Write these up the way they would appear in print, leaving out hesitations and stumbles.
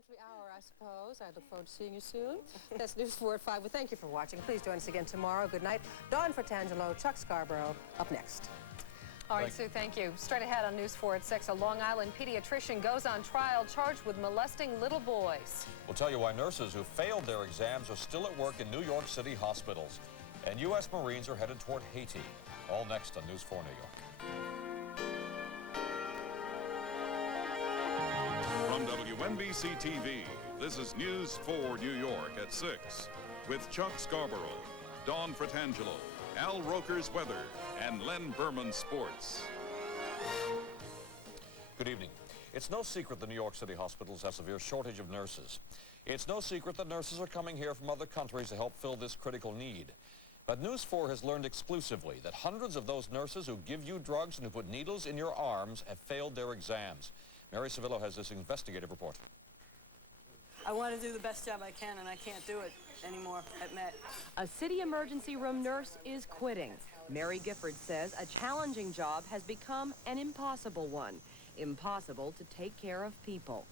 Complimentary hour, I suppose. I look forward to seeing you soon. That's News 4 at 5. Well, thank you for watching. Please join us again tomorrow. Good night. Dawn Fratangelo, Chuck Scarborough, up next. All right, Sue, thank you. Straight ahead on News 4 at 6, a Long Island pediatrician goes on trial charged with molesting little boys. We'll tell you why nurses who failed their exams are still at work in New York City hospitals. And U.S. Marines are headed toward Haiti. All next on News 4 New York. From WNBC TV, this is News 4 New York at 6 with Chuck Scarborough, Dawn Fratangelo, Al Roker's weather, and Len Berman sports. Good evening. It's no secret the New York City hospitals have a severe shortage of nurses. It's no secret that nurses are coming here from other countries to help fill this critical need. But News 4 has learned exclusively that hundreds of those nurses who give you drugs and who put needles in your arms have failed their exams. Mary Savillo has this investigative report. I want to do the best job I can, and I can't do it anymore at Met. A city emergency room nurse is quitting. Mary Gifford says a challenging job has become an impossible one. Impossible to take care of people.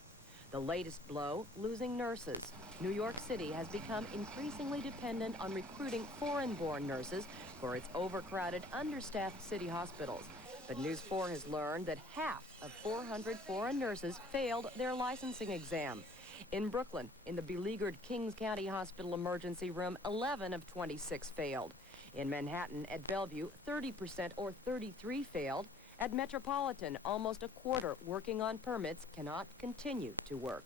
The latest blow, losing nurses. New York City has become increasingly dependent on recruiting foreign-born nurses for its overcrowded, understaffed city hospitals. But News 4 has learned that half of 400 foreign nurses failed their licensing exam. In Brooklyn, in the beleaguered Kings County Hospital emergency room, 11 of 26 failed. In Manhattan, at Bellevue, 30% or 33 failed. At Metropolitan, almost a quarter working on permits cannot continue to work.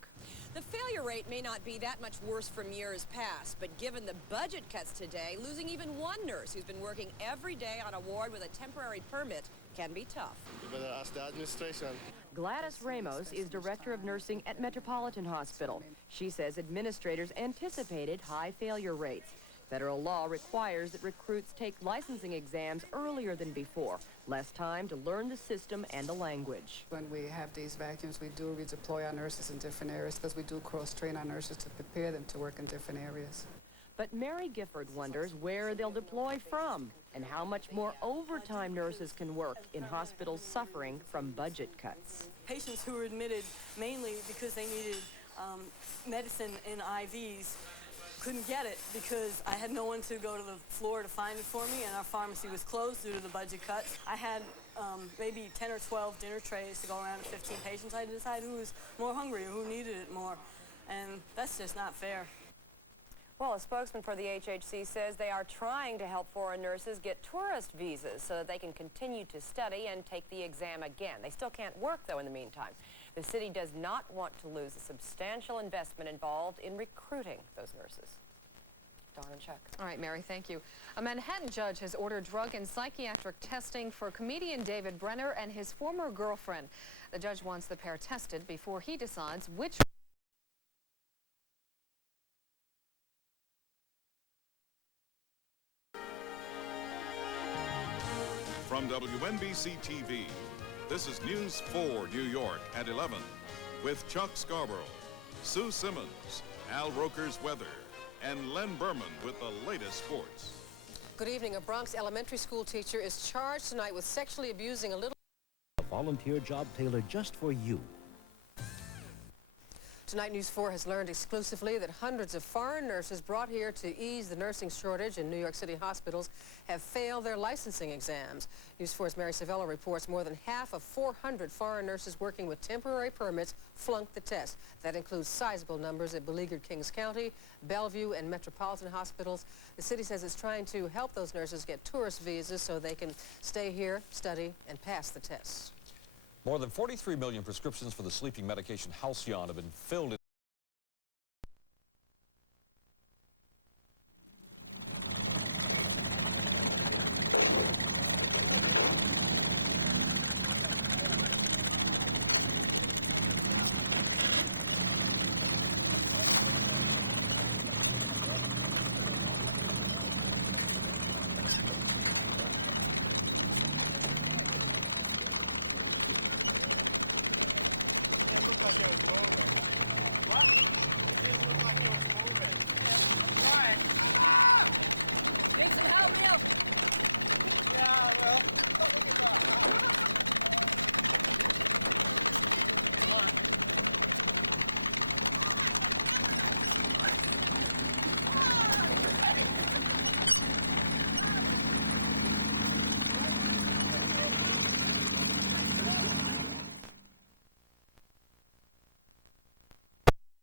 The failure rate may not be that much worse from years past, but given the budget cuts today, losing even one nurse who's been working every day on a ward with a temporary permit can be tough. You better ask the administration. Gladys Ramos is director of nursing at Metropolitan Hospital. She says administrators anticipated high failure rates. Federal law requires that recruits take licensing exams earlier than before. Less time to learn the system and the language. When we have these vacuums, we deploy our nurses in different areas because we do cross-train our nurses to prepare them to work in different areas. But Mary Gifford wonders where they'll deploy from and how much more overtime nurses can work in hospitals suffering from budget cuts. Patients who were admitted mainly because they needed medicine in IVs couldn't get it because I had no one to go to the floor to find it for me, and our pharmacy was closed due to the budget cuts. I had maybe 10 or 12 dinner trays to go around to 15 patients. I had to decide who was more hungry or who needed it more, and that's just not fair. Well, a spokesman for the HHC says they are trying to help foreign nurses get tourist visas so that they can continue to study and take the exam again. They still can't work, though, in the meantime. The city does not want to lose a substantial investment involved in recruiting those nurses. Dawn and Chuck. All right, Mary, thank you. A Manhattan judge has ordered drug and psychiatric testing for comedian David Brenner and his former girlfriend. The judge wants the pair tested before he decides which... From WNBC TV, this is News 4 New York at 11 with Chuck Scarborough, Sue Simmons, Al Roker's weather, and Len Berman with the latest sports. Good evening. A Bronx elementary school teacher is charged tonight with sexually abusing a little... A volunteer job tailored just for you. Tonight, News 4 has learned exclusively that hundreds of foreign nurses brought here to ease the nursing shortage in New York City hospitals have failed their licensing exams. News 4's Mary Savillo reports more than half of 400 foreign nurses working with temporary permits flunked the test. That includes sizable numbers at beleaguered Kings County, Bellevue, and Metropolitan hospitals. The city says it's trying to help those nurses get tourist visas so they can stay here, study, and pass the tests. More than 43 million prescriptions for the sleeping medication Halcyon have been filled in